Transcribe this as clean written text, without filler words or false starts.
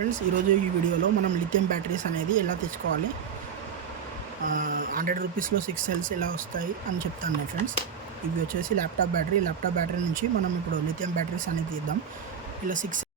Friends, ఈరోజు ఈ వీడియోలో మనం లిథియం బ్యాటరీస్ అనేది ఎలా తెచ్చుకోవాలి, 100 రూపీస్లో 6 సెల్స్ ఎలా వస్తాయి అని చెప్తాను నేను ఫ్రెండ్స్. ఇవి వచ్చేసి ల్యాప్టాప్ బ్యాటరీ నుంచి మనం ఇప్పుడు లిథియం బ్యాటరీస్ అనేది తీద్దాం. ఇలా 6 సెల్స్